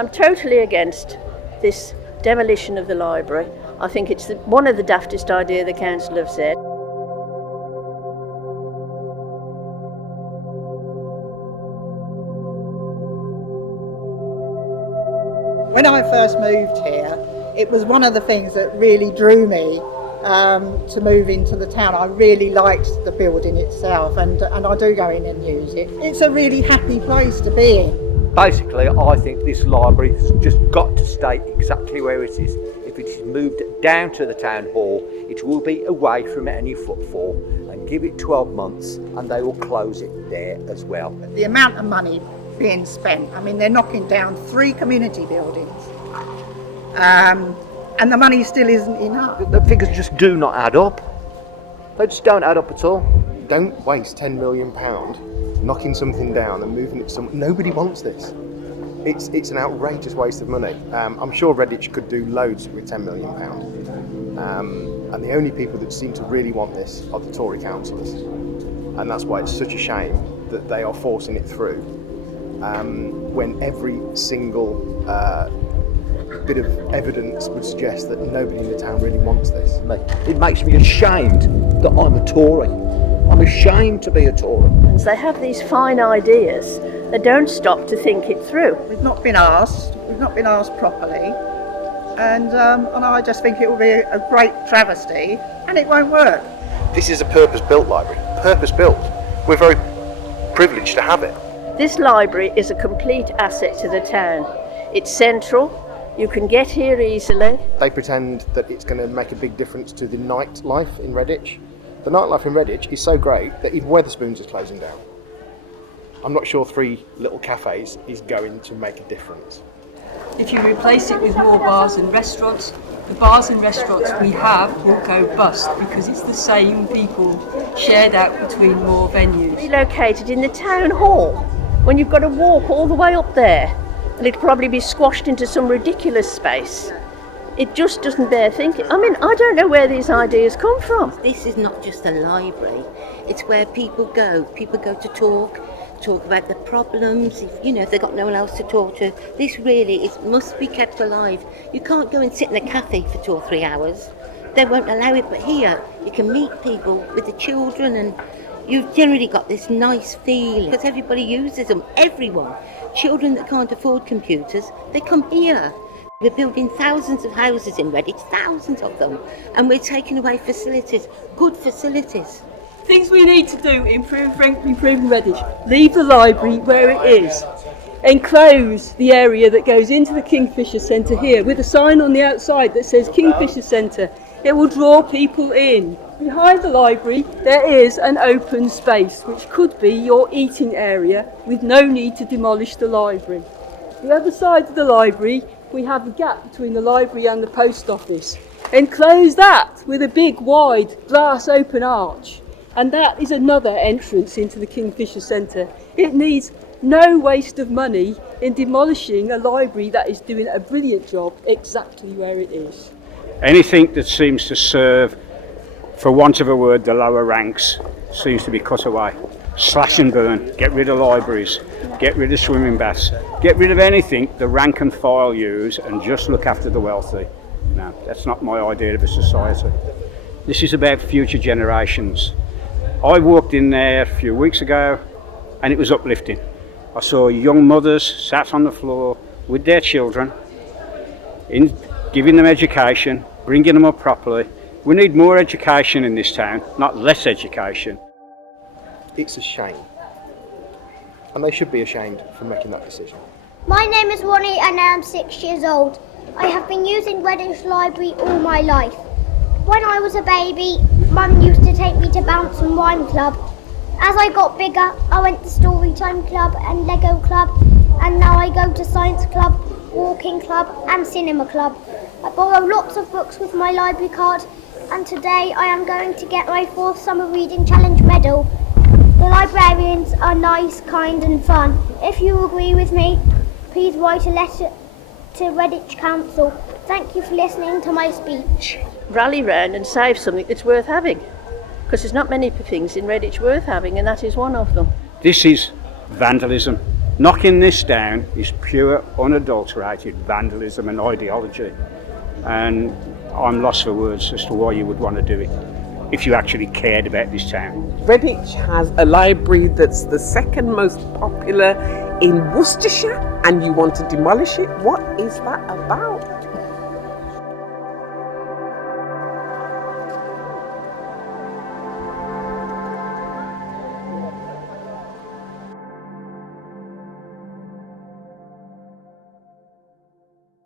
I'm totally against this demolition of the library. I think it's one of the daftest ideas the council have said. When I first moved here, it was one of the things that really drew me to move into the town. I really liked the building itself, and I do go in and use it. It's a really happy place to be in. Basically, I think this library has just got to stay exactly where it is. If it is moved down to the town hall, it will be away from any footfall, and give it 12 months and they will close it there as well. The amount of money being spent, I mean, they're knocking down 3 community buildings, and the money still isn't enough. The figures just do not add up. They just don't add up at all. Don't waste £10 million knocking something down and moving it somewhere. Nobody wants this. It's an outrageous waste of money. I'm sure Redditch could do loads with £10 million. And the only people that seem to really want this are the Tory councillors. And that's why it's such a shame that they are forcing it through. When every single bit of evidence would suggest that nobody in the town really wants this. It makes me ashamed that I'm a Tory. I'm ashamed to be a Tory. They have these fine ideas. They don't stop to think it through. We've not been asked properly, and I just think it will be a great travesty, and it won't work. This is a purpose-built library. Purpose-built. We're very privileged to have it. This library is a complete asset to the town. It's central. You can get here easily. They pretend that it's going to make a big difference to the nightlife in Redditch. The nightlife in Redditch is so great that even Wetherspoons is closing down. I'm not sure 3 little cafes is going to make a difference. If you replace it with more bars and restaurants, the bars and restaurants we have will go bust because it's the same people shared out between more venues. Relocated in the town hall when you've got to walk all the way up there, and it'll probably be squashed into some ridiculous space. It just doesn't bear thinking. I mean, I don't know where these ideas come from. This is not just a library, it's where people go. People go to talk about the problems, if they've got no one else to talk to. This really must be kept alive. You can't go and sit in a cafe for 2 or 3 hours. They won't allow it, but here you can meet people with the children, and you've generally got this nice feeling because everybody uses them, everyone. Children that can't afford computers, they come here. We're building thousands of houses in Redditch, thousands of them, and we're taking away facilities, good facilities. Things we need to do improve Redditch. Leave the library where it is. Enclose the area that goes into the Kingfisher Centre here with a sign on the outside that says Kingfisher Centre. It will draw people in. Behind the library there is an open space which could be your eating area with no need to demolish the library. The other side of the library we have a gap between the library and the post office. Enclose that with a big wide glass open arch, and that is another entrance into the Kingfisher Centre. It needs no waste of money in demolishing a library that is doing a brilliant job exactly where it is. Anything that seems to serve, for want of a word, the lower ranks seems to be cut away. Slash and burn, get rid of libraries, get rid of swimming baths, get rid of anything the rank and file use and just look after the wealthy. No, that's not my idea of a society. This is about future generations. I walked in there a few weeks ago and it was uplifting. I saw young mothers sat on the floor with their children, giving them education, bringing them up properly. We need more education in this town, not less education. It's a shame. And they should be ashamed for making that decision. My name is Ronnie and I am 6 years old. I have been using Redditch Library all my life. When I was a baby, Mum used to take me to Bounce and Rhyme Club. As I got bigger, I went to Storytime Club and Lego Club, and now I go to Science Club, Walking Club and Cinema Club. I borrow lots of books with my library card, and today I am going to get my 4th Summer Reading Challenge medal. The librarians are nice, kind and fun. If you agree with me, please write a letter to Redditch Council. Thank you for listening to my speech. Rally round and save something that's worth having, because there's not many things in Redditch worth having, and that is one of them. This is vandalism. Knocking this down is pure, unadulterated vandalism and ideology. And I'm lost for words as to why you would want to do it if you actually cared about this town. Redditch has a library that's the second most popular in Worcestershire, and you want to demolish it? What is that about?